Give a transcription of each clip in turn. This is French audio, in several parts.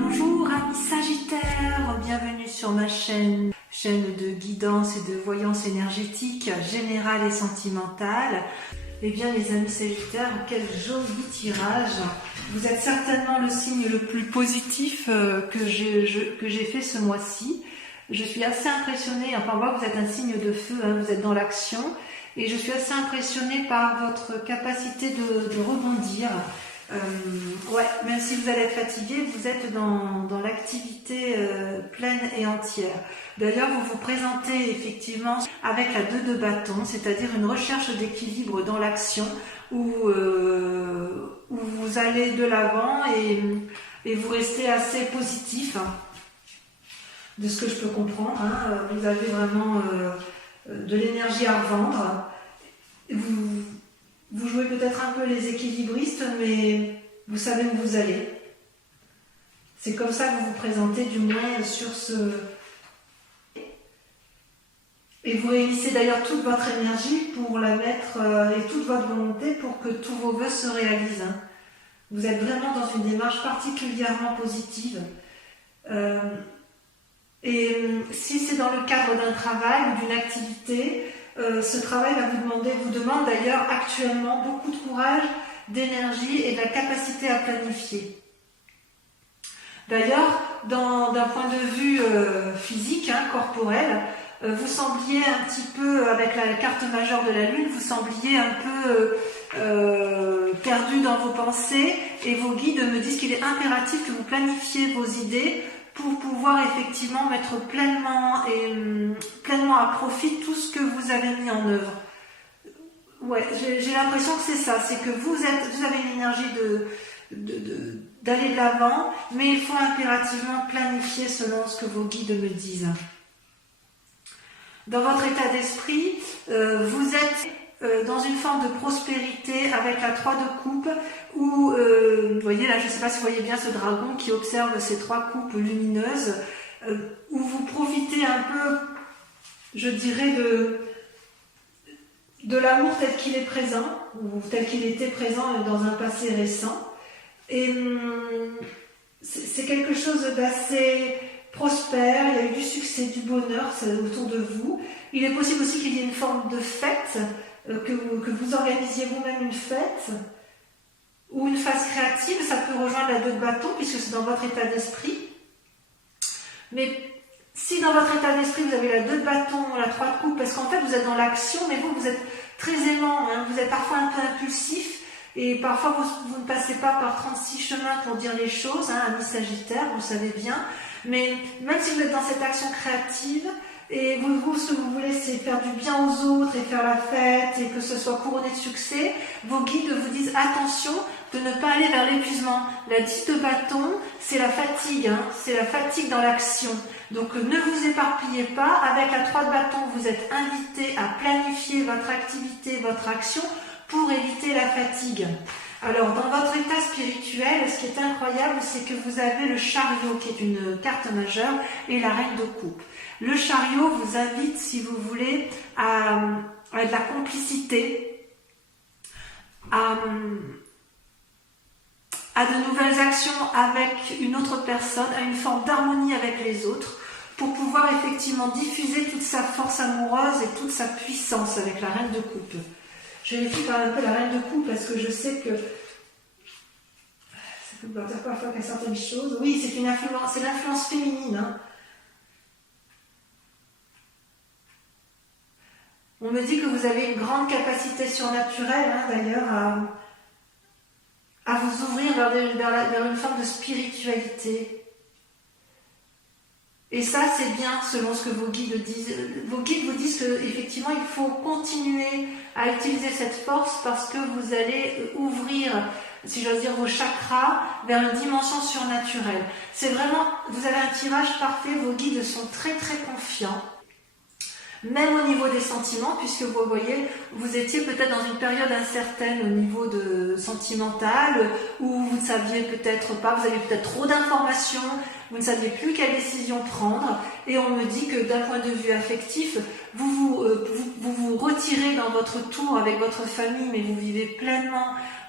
Bonjour amis Sagittaires, bienvenue sur ma chaîne de guidance et de voyance énergétique générale et sentimentale. Eh bien les amis Sagittaires, quel joli tirage. Vous êtes certainement le signe le plus positif que j'ai fait ce mois-ci. Je suis assez impressionnée, enfin on voit que vous êtes un signe de feu, hein, vous êtes dans l'action. Et je suis assez impressionnée par votre capacité de rebondir. Ouais, même si vous allez être fatigué, vous êtes dans l'activité pleine et entière. D'ailleurs, vous vous présentez effectivement avec la 2 de bâton, c'est-à-dire une recherche d'équilibre dans l'action où vous allez de l'avant et vous restez assez positif, hein, de ce que je peux comprendre. Hein. Vous avez vraiment de l'énergie à revendre. Vous jouez peut-être un peu les équilibristes, mais vous savez où vous allez. C'est comme ça que vous vous présentez, du moins sur ce... Et vous réunissez d'ailleurs toute votre énergie pour la mettre, et toute votre volonté pour que tous vos vœux se réalisent. Hein. Vous êtes vraiment dans une démarche particulièrement positive. Et si c'est dans le cadre d'un travail ou d'une activité, ce travail vous demande d'ailleurs actuellement beaucoup de courage, d'énergie et de la capacité à planifier. D'ailleurs, d'un point de vue physique, hein, corporel, vous sembliez un petit peu, avec la carte majeure de la Lune, vous sembliez un peu perdu dans vos pensées, et vos guides me disent qu'il est impératif que vous planifiez vos idées pour pouvoir effectivement mettre pleinement à profit tout ce que vous avez mis en œuvre. Ouais, j'ai l'impression que c'est ça, c'est que vous avez une énergie d'aller de l'avant, mais il faut impérativement planifier selon ce que vos guides me disent. Dans votre état d'esprit, vous êtes dans une forme de prospérité avec la 3 de coupe où, vous voyez là, je ne sais pas si vous voyez bien ce dragon qui observe ces 3 coupes lumineuses, où vous profitez un peu, je dirais, de l'amour tel qu'il est présent, ou tel qu'il était présent dans un passé récent. Et c'est quelque chose d'assez prospère, il y a eu du succès, du bonheur autour de vous. Il est possible aussi qu'il y ait une forme de fête, que vous organisiez vous-même une fête, ou une phase créative, ça peut rejoindre la 2 de bâton, puisque c'est dans votre état d'esprit. Mais si dans votre état d'esprit, vous avez la 2 de bâton, la 3 de coupe, parce qu'en fait, vous êtes dans l'action, mais vous êtes très aimant, hein, vous êtes parfois un peu impulsif, et parfois, vous ne passez pas par 36 chemins pour dire les choses, hein, amis Sagittaire, vous le savez bien. Mais même si vous êtes dans cette action créative, et ce que vous voulez, c'est faire du bien aux autres et faire la fête et que ce soit couronné de succès, vos guides vous disent attention de ne pas aller vers l'épuisement. La 10 de bâton, c'est la fatigue, hein, c'est la fatigue dans l'action. Donc ne vous éparpillez pas. Avec la 3 de bâton, vous êtes invité à planifier votre activité, votre action pour éviter la fatigue. Alors, dans votre état spirituel, ce qui est incroyable, c'est que vous avez le chariot, qui est une carte majeure, et la reine de coupe. Le chariot vous invite, si vous voulez, à de la complicité, à de nouvelles actions avec une autre personne, à une forme d'harmonie avec les autres, pour pouvoir effectivement diffuser toute sa force amoureuse et toute sa puissance avec la reine de coupe. Je vérifie quand même un peu la reine de coupe parce que je sais que ça peut dire parfois qu'il y a certaines choses. Oui, c'est l'influence féminine. Hein. On me dit que vous avez une grande capacité surnaturelle, hein, d'ailleurs, à vous ouvrir vers une forme de spiritualité. Et ça, c'est bien selon ce que vos guides disent. Vos guides vous disent qu'effectivement, il faut continuer à utiliser cette force parce que vous allez ouvrir, si j'ose dire, vos chakras vers une dimension surnaturelle. C'est vraiment, vous avez un tirage parfait, vos guides sont très très confiants. Même au niveau des sentiments, puisque vous voyez, vous étiez peut-être dans une période incertaine au niveau sentimental, où vous ne saviez peut-être pas, vous aviez peut-être trop d'informations, vous ne saviez plus quelle décision prendre, et on me dit que d'un point de vue affectif, vous retirez dans votre tour avec votre famille, mais vous vivez pleinement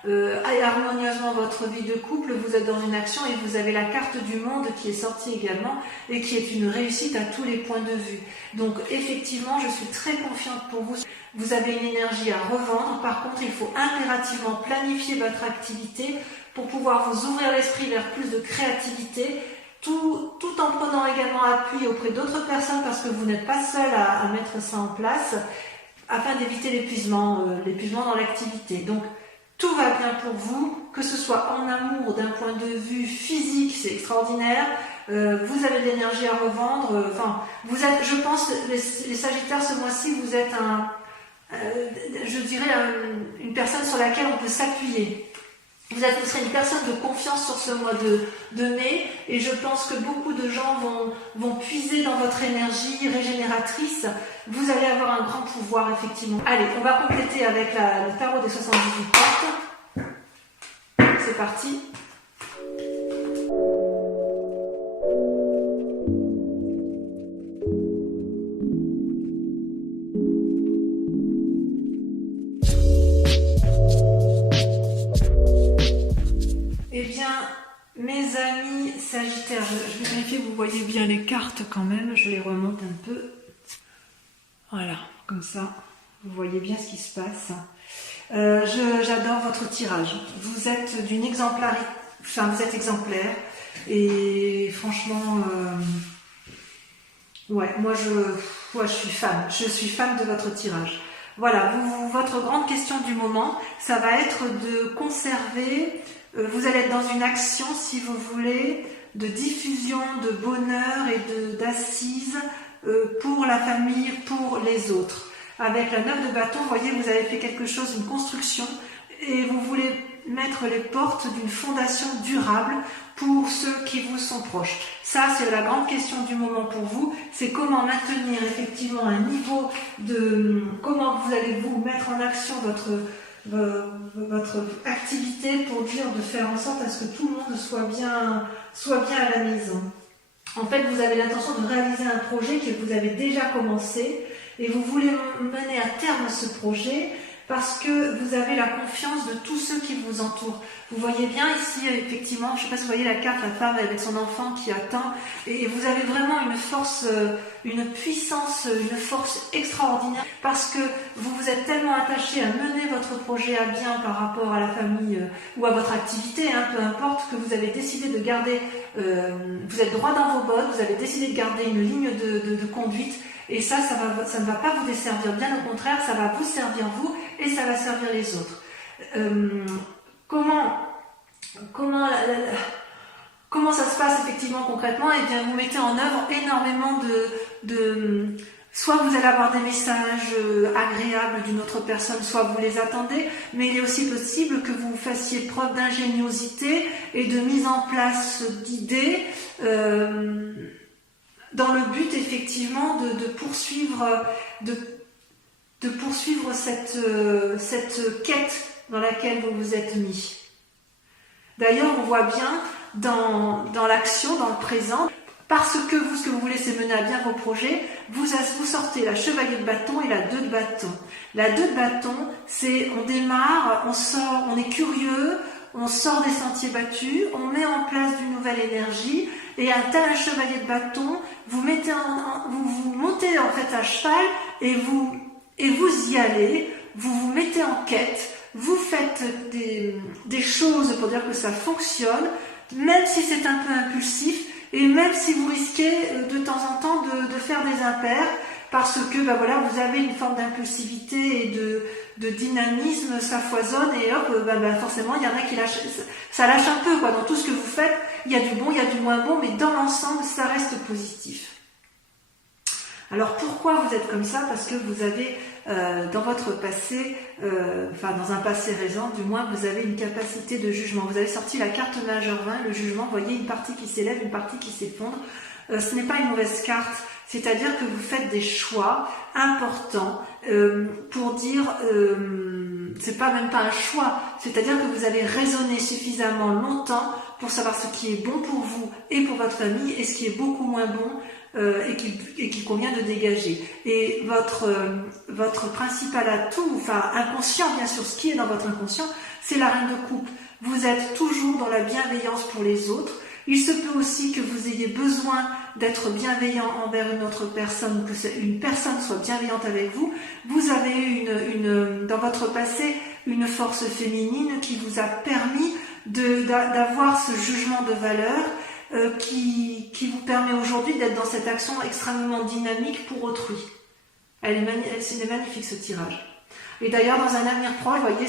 et harmonieusement votre vie de couple, vous êtes dans une action et vous avez la carte du monde qui est sortie également et qui est une réussite à tous les points de vue. Donc effectivement, je suis très confiante pour vous. Vous avez une énergie à revendre. Par contre, il faut impérativement planifier votre activité pour pouvoir vous ouvrir l'esprit vers plus de créativité, tout en prenant également appui auprès d'autres personnes parce que vous n'êtes pas seul à mettre ça en place afin d'éviter l'épuisement dans l'activité. Donc, tout va bien pour vous, que ce soit en amour, d'un point de vue physique, c'est extraordinaire. Vous avez de l'énergie à revendre. Vous êtes, je pense, les Sagittaires, ce mois-ci, vous êtes une personne sur laquelle on peut s'appuyer. Vous serez une personne de confiance sur ce mois de mai, et je pense que beaucoup de gens vont puiser dans votre énergie régénératrice. Vous allez avoir un grand pouvoir, effectivement. Allez, on va compléter avec le tarot des 78 cartes. C'est parti. Eh bien, mes amis Sagittaires, je vais vérifier que vous voyez bien les cartes quand même, je les remonte un peu. Voilà, comme ça, vous voyez bien ce qui se passe. J'adore votre tirage. Vous êtes d'une exemplarité, vous êtes exemplaire. Et franchement, moi je suis fan. Je suis fan de votre tirage. Voilà, votre grande question du moment, ça va être de conserver. Vous allez être dans une action, si vous voulez, de diffusion, de bonheur et d'assises pour la famille, pour les autres. Avec la 9 de bâton, vous voyez, vous avez fait quelque chose, une construction, et vous voulez mettre les portes d'une fondation durable pour ceux qui vous sont proches. Ça, c'est la grande question du moment pour vous, c'est comment maintenir effectivement un niveau de... Comment vous allez vous mettre en action votre activité pour de faire en sorte à ce que tout le monde soit bien à la maison. En fait, vous avez l'intention de réaliser un projet que vous avez déjà commencé et vous voulez mener à terme ce projet parce que vous avez la confiance de tous ceux qui vous entourent. Vous voyez bien ici, effectivement, je ne sais pas si vous voyez la carte, la femme avec son enfant qui attend, et vous avez vraiment une force, une puissance, une force extraordinaire, parce que vous vous êtes tellement attaché à mener votre projet à bien par rapport à la famille ou à votre activité, peu importe, que vous avez décidé de garder, vous êtes droit dans vos bottes, vous avez décidé de garder une ligne de conduite, et ça ne va pas vous desservir, bien au contraire, ça va vous servir vous, et ça va servir les autres. Comment ça se passe effectivement concrètement? Eh bien, vous mettez en œuvre énormément soit vous allez avoir des messages agréables d'une autre personne, soit vous les attendez, mais il est aussi possible que vous fassiez preuve d'ingéniosité et de mise en place d'idées dans le but effectivement de poursuivre cette quête dans laquelle vous vous êtes mis. D'ailleurs, on voit bien dans l'action, dans le présent, parce que ce que vous voulez, c'est mener à bien vos projets, vous sortez la chevalier de bâton et la 2 de bâton. La 2 de bâton, c'est on démarre, on est curieux, on sort des sentiers battus, on met en place d'une nouvelle énergie, et un tel chevalier de bâton, vous montez en fait à cheval et vous y allez, vous vous mettez en quête, vous faites des choses pour dire que ça fonctionne, même si c'est un peu impulsif, et même si vous risquez de temps en temps de faire des impairs, parce que vous avez une forme d'impulsivité et de dynamisme, ça foisonne, et hop, forcément il y en a qui ça lâche un peu, dans tout ce que vous faites, il y a du bon, il y a du moins bon, mais dans l'ensemble, ça reste positif. Alors pourquoi vous êtes comme ça? Parce que vous avez dans votre passé, dans un passé récent, du moins vous avez une capacité de jugement. Vous avez sorti la carte majeure 20, le jugement, vous voyez une partie qui s'élève, une partie qui s'effondre. Ce n'est pas une mauvaise carte, c'est-à-dire que vous faites des choix importants pour dire, c'est pas même pas un choix, c'est-à-dire que vous avez raisonné suffisamment longtemps pour savoir ce qui est bon pour vous et pour votre famille et ce qui est beaucoup moins bon et qu'il convient de dégager. Et votre principal atout, enfin inconscient bien sûr, ce qui est dans votre inconscient, c'est la reine de coupe. Vous êtes toujours dans la bienveillance pour les autres. Il se peut aussi que vous ayez besoin d'être bienveillant envers une autre personne, que une personne soit bienveillante avec vous. Vous avez eu dans votre passé une force féminine qui vous a permis d'avoir ce jugement de valeur qui vous permet aujourd'hui d'être dans cette action extrêmement dynamique pour autrui. C'est magnifique ce tirage. Et d'ailleurs, dans un avenir proche, vous voyez,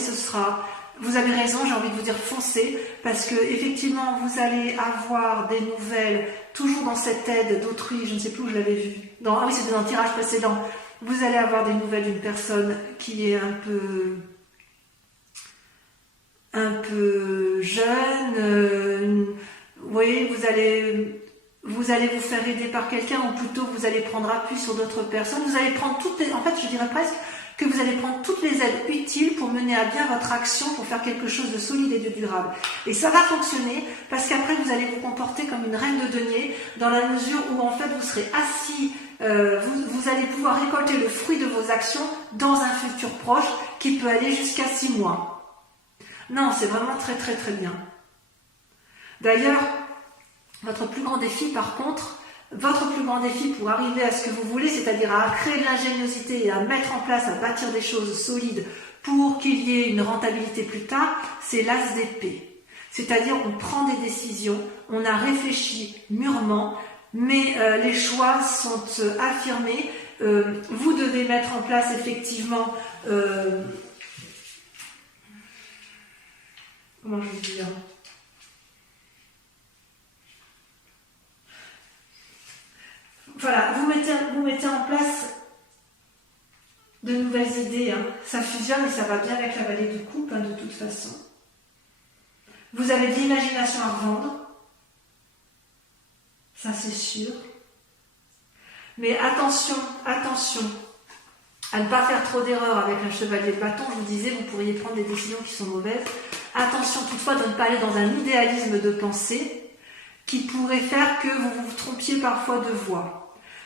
vous avez raison, j'ai envie de vous dire foncez, parce que effectivement, vous allez avoir des nouvelles, toujours dans cette aide d'autrui, je ne sais plus où je l'avais vu. Ah oui, c'était dans le tirage précédent. Vous allez avoir des nouvelles d'une personne qui est un peu jeune, vous voyez, vous allez vous faire aider par quelqu'un, ou plutôt vous allez prendre appui sur d'autres personnes, vous allez prendre en fait je dirais presque que vous allez prendre toutes les aides utiles pour mener à bien votre action, pour faire quelque chose de solide et de durable. Et ça va fonctionner, parce qu'après vous allez vous comporter comme une reine de denier, dans la mesure où en fait vous serez assis, vous allez pouvoir récolter le fruit de vos actions dans un futur proche, qui peut aller jusqu'à 6 mois. Non, c'est vraiment très très très bien. D'ailleurs, votre plus grand défi par contre, pour arriver à ce que vous voulez, c'est-à-dire à créer de l'ingéniosité et à mettre en place, à bâtir des choses solides pour qu'il y ait une rentabilité plus tard, c'est l'as d'épée. C'est-à-dire on prend des décisions, on a réfléchi mûrement, mais les choix sont affirmés. Vous devez mettre en place effectivement... comment je vais dire ? Voilà, vous mettez en place de nouvelles idées. Ça fusionne et ça va bien avec la vallée de coupe, de toute façon. Vous avez de l'imagination à revendre. Ça, c'est sûr. Mais attention à ne pas faire trop d'erreurs avec un chevalier de bâton. Je vous disais, vous pourriez prendre des décisions qui sont mauvaises. Attention toutefois de ne pas aller dans un idéalisme de pensée qui pourrait faire que vous vous trompiez parfois de voie.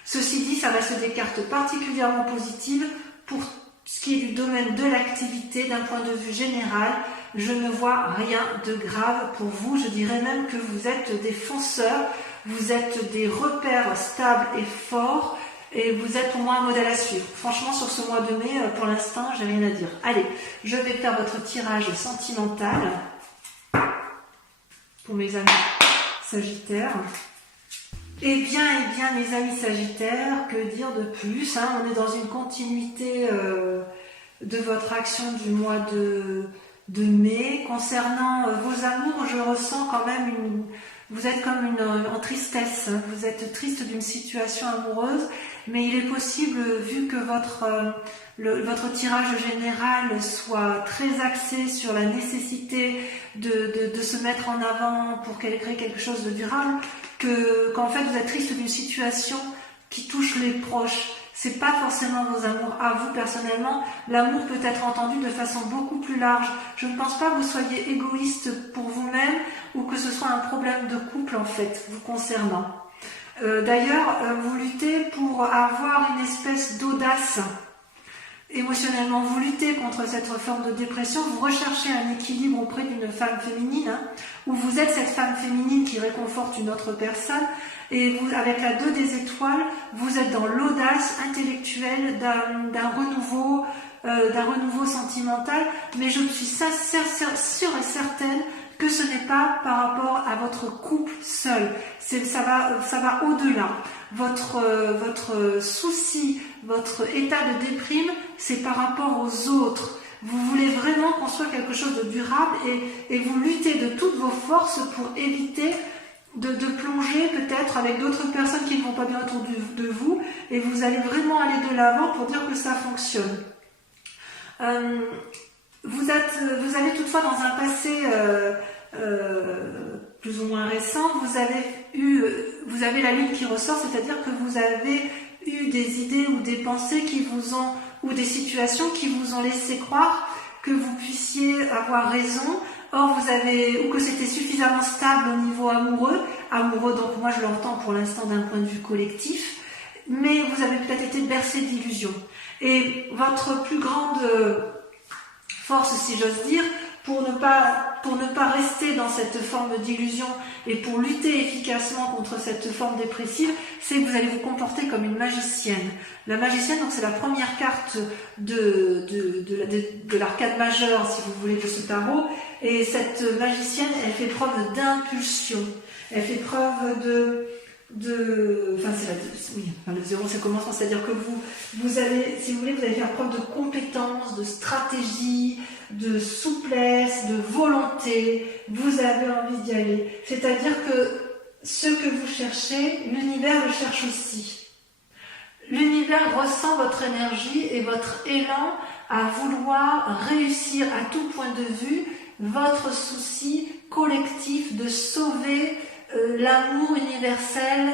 Ceci dit, ça reste des cartes particulièrement positives pour ce qui est du domaine de l'activité. D'un point de vue général, je ne vois rien de grave pour vous. Je dirais même que vous êtes des fonceurs, vous êtes des repères stables et forts, et vous êtes pour moi un modèle à suivre. Franchement, sur ce mois de mai, pour l'instant, j'ai rien à dire. Allez, je vais faire votre tirage sentimental pour mes amis Sagittaires. Eh bien, mes amis Sagittaires, que dire de plus, on est dans une continuité de votre action du mois de mai. Concernant vos amours, je ressens quand même vous êtes comme en tristesse. Vous êtes triste d'une situation amoureuse, mais il est possible, vu que votre tirage général soit très axé sur la nécessité de se mettre en avant pour créer quelque chose de durable, qu'en fait vous êtes triste d'une situation qui touche les proches. C'est pas forcément vos amours à vous personnellement. L'amour peut être entendu de façon beaucoup plus large. Je ne pense pas que vous soyez égoïste pour vous-même ou que ce soit un problème de couple en fait vous concernant. D'ailleurs, vous luttez pour avoir une espèce d'audace émotionnellement. Vous luttez contre cette forme de dépression. Vous recherchez un équilibre auprès d'une femme féminine, où vous êtes cette femme féminine qui réconforte une autre personne. Et vous, avec la 2 des étoiles, vous êtes dans l'audace intellectuelle d'un renouveau sentimental. Mais je suis sûre et certaine que ce n'est pas par rapport à votre couple seul. Ça va au-delà. Votre souci, votre état de déprime, c'est par rapport aux autres. Vous voulez vraiment construire quelque chose de durable et vous luttez de toutes vos forces pour éviter de plonger peut-être avec d'autres personnes qui ne vont pas bien autour de vous, et vous allez vraiment aller de l'avant pour dire que ça fonctionne. Vous avez toutefois dans un passé plus ou moins récent, vous avez la lune qui ressort, c'est-à-dire que vous avez eu des idées ou des pensées ou des situations qui vous ont laissé croire que vous puissiez avoir raison Or, ou que c'était suffisamment stable au niveau amoureux, donc moi je l'entends pour l'instant d'un point de vue collectif, mais vous avez peut-être été bercé d'illusions. Et votre plus grande force, si j'ose dire, pour ne pas rester dans cette forme d'illusion et pour lutter efficacement contre cette forme dépressive, c'est que vous allez vous comporter comme une magicienne. La magicienne, donc c'est la première carte de l'arcade majeure, si vous voulez, de ce tarot. Et cette magicienne, elle fait preuve d'impulsion. Elle fait preuve le zéro c'est commencement, c'est-à-dire que vous allez, si vous voulez, vous allez faire preuve de compétence, de stratégie, de souplesse, de volonté, vous avez envie d'y aller. C'est-à-dire que ce que vous cherchez, l'univers le cherche aussi. L'univers ressent votre énergie et votre élan à vouloir réussir à tout point de vue votre souci collectif de sauver l'amour universel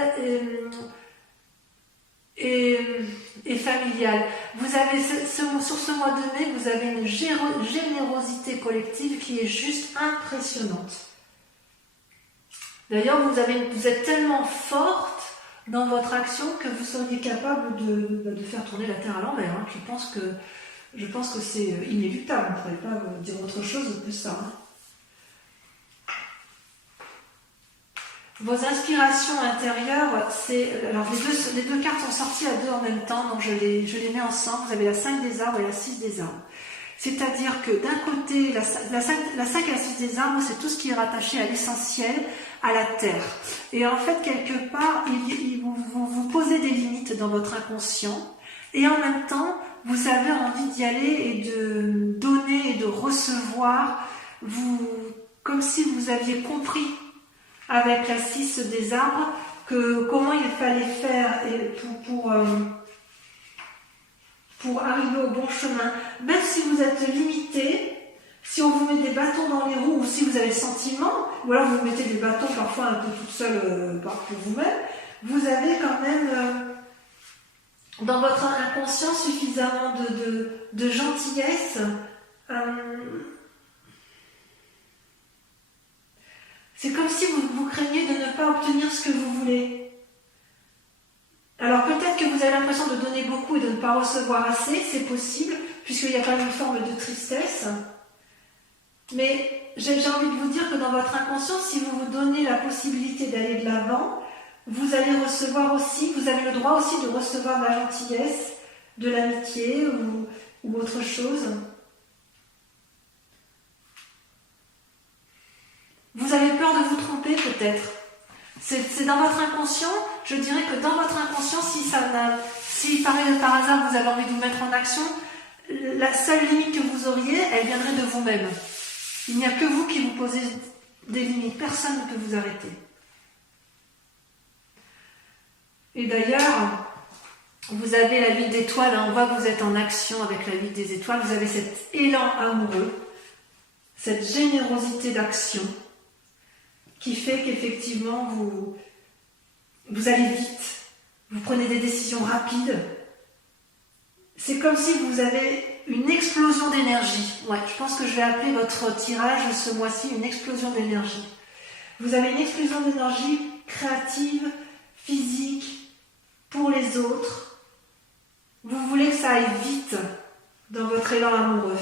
et familial. Vous avez sur ce mois de mai, vous avez une générosité collective qui est juste impressionnante. D'ailleurs, vous êtes tellement forte dans votre action que vous seriez capable de faire tourner la Terre à l'envers. Hein. Je pense que c'est inéluctable. On ne pourrait pas dire autre chose que ça. Hein. Vos inspirations intérieures, alors les deux cartes sont sorties à deux en même temps, donc je les mets ensemble. Vous avez la 5 des arbres et la 6 des arbres. C'est-à-dire que d'un côté, la 5 et la 6 des arbres, c'est tout ce qui est rattaché à l'essentiel, à la terre. Et en fait, quelque part, vous posez des limites dans votre inconscient, et en même temps, vous avez envie d'y aller et de donner et de recevoir, comme si vous aviez compris avec la 6 des arbres, comment il fallait faire pour arriver au bon chemin. Même si vous êtes limité, si on vous met des bâtons dans les roues, ou si vous avez le sentiment, ou alors vous mettez des bâtons parfois un peu toute seule pour vous-même, vous avez quand même dans votre inconscient suffisamment de gentillesse. C'est comme si vous craigniez de ne pas obtenir ce que vous voulez. Alors peut-être que vous avez l'impression de donner beaucoup et de ne pas recevoir assez, c'est possible, puisqu'il y a quand même une forme de tristesse. Mais j'ai envie de vous dire que dans votre inconscient, si vous vous donnez la possibilité d'aller de l'avant, vous allez recevoir aussi, vous avez le droit aussi de recevoir de la gentillesse, de l'amitié ou autre chose. Vous avez peur de vous tromper peut-être. C'est dans votre inconscient, je dirais que dans votre inconscient, si par hasard vous avez envie de vous mettre en action, la seule limite que vous auriez, elle viendrait de vous-même. Il n'y a que vous qui vous posez des limites, personne ne peut vous arrêter. Et d'ailleurs, vous avez la huile d'étoiles, on voit que vous êtes en action avec la huile des étoiles, vous avez cet élan amoureux, cette générosité d'action, qui fait qu'effectivement vous allez vite, vous prenez des décisions rapides. C'est comme si vous avez une explosion d'énergie. Ouais, je pense que je vais appeler votre tirage ce mois-ci une explosion d'énergie. Vous avez une explosion d'énergie créative, physique, pour les autres. Vous voulez que ça aille vite dans votre élan amoureux.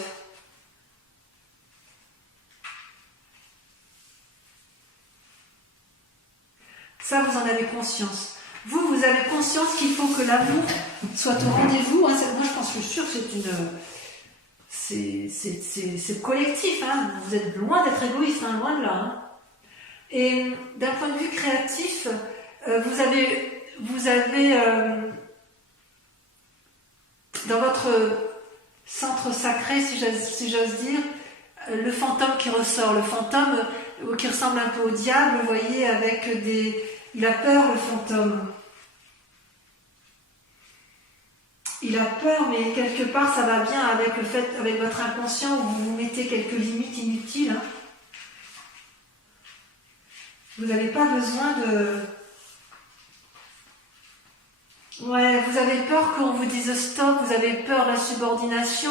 Ça, vous en avez conscience. Vous avez conscience qu'il faut que l'amour soit au rendez-vous. Moi, je pense que je suis sûre que c'est collectif. Hein. Vous êtes loin d'être égoïste, hein, loin de là. Hein. Et d'un point de vue créatif, vous avez dans votre centre sacré, si j'ose dire, le fantôme qui ressort. Le fantôme qui ressemble un peu au diable, vous voyez, avec il a peur, le fantôme. Il a peur, mais quelque part, ça va bien avec avec votre inconscient, où vous vous mettez quelques limites inutiles. Hein. Vous n'avez pas besoin Ouais, vous avez peur qu'on vous dise stop, vous avez peur de la subordination,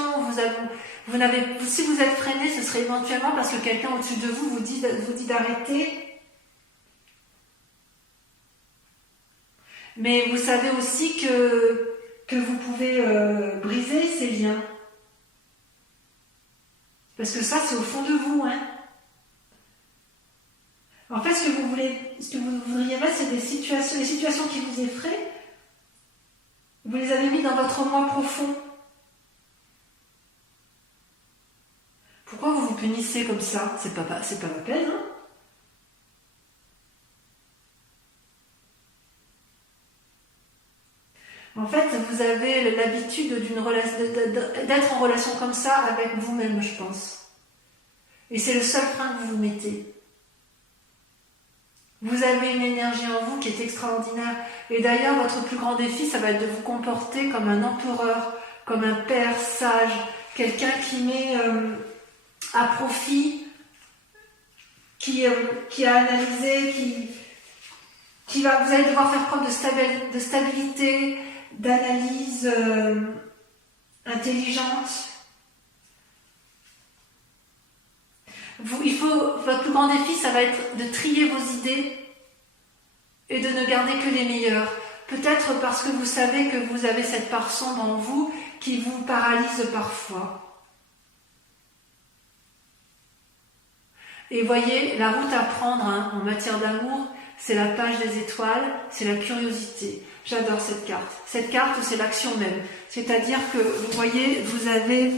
si vous êtes freiné, ce serait éventuellement parce que quelqu'un au-dessus de vous vous dit d'arrêter. Mais vous savez aussi que vous pouvez briser ces liens. Parce que ça, c'est au fond de vous, hein. En fait, ce que vous voudriez mettre, c'est les situations qui vous effraient. Vous les avez mis dans votre moi profond. Pourquoi vous vous punissez comme ça? C'est pas la peine, hein? En fait, vous avez l'habitude d'être en relation comme ça avec vous-même, je pense. Et c'est le seul frein que vous vous mettez. Vous avez une énergie en vous qui est extraordinaire. Et d'ailleurs, votre plus grand défi, ça va être de vous comporter comme un empereur, comme un père sage, quelqu'un qui met à profit, qui a analysé, vous allez devoir faire preuve de stabilité, d'analyse intelligente. Votre plus grand défi, ça va être de trier vos idées et de ne garder que les meilleures. Peut-être parce que vous savez que vous avez cette part sombre en vous qui vous paralyse parfois. Et voyez, la route à prendre en matière d'amour, c'est la page des étoiles, c'est la curiosité. J'adore cette carte. Cette carte, c'est l'action même. C'est-à-dire que, vous voyez, vous avez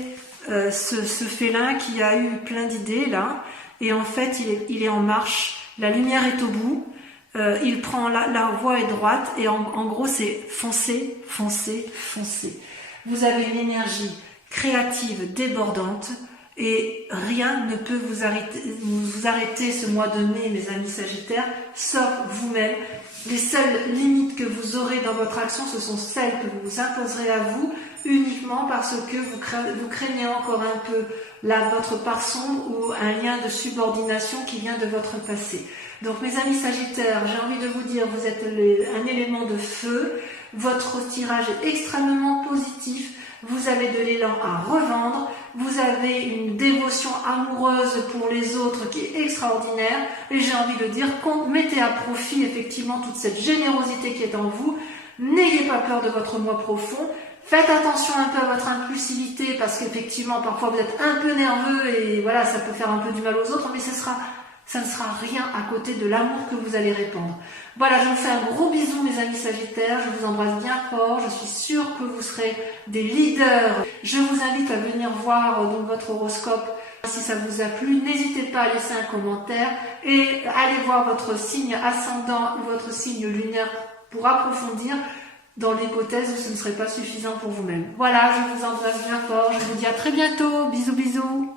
ce félin qui a eu plein d'idées là, et en fait il est en marche, la lumière est au bout, il prend la voie est droite, et en gros c'est foncer, foncer, foncer. Vous avez une énergie créative, débordante, et rien ne peut vous arrêter ce mois de mai, mes amis Sagittaires, sauf vous-même. Les seules limites que vous aurez dans votre action, ce sont celles que vous vous imposerez à vous, uniquement parce que vous craignez encore un peu votre part sombre ou un lien de subordination qui vient de votre passé. Donc mes amis Sagittaires, j'ai envie de vous dire, vous êtes un élément de feu, votre tirage est extrêmement positif, vous avez de l'élan à revendre, vous avez une dévotion amoureuse pour les autres qui est extraordinaire, et j'ai envie de dire, mettez à profit effectivement toute cette générosité qui est en vous, n'ayez pas peur de votre moi profond, faites attention un peu à votre impulsivité, parce qu'effectivement parfois vous êtes un peu nerveux, et voilà, ça peut faire un peu du mal aux autres, mais ça ne sera rien à côté de l'amour que vous allez répandre. Voilà, je vous fais un gros bisou mes amis Sagittaires, je vous embrasse bien fort, je suis sûre que vous serez des leaders. Je vous invite à venir voir donc votre horoscope si ça vous a plu. N'hésitez pas à laisser un commentaire et allez voir votre signe ascendant ou votre signe lunaire pour approfondir dans l'hypothèse où ce ne serait pas suffisant pour vous-même. Voilà, je vous embrasse bien fort, je vous dis à très bientôt, bisous bisous.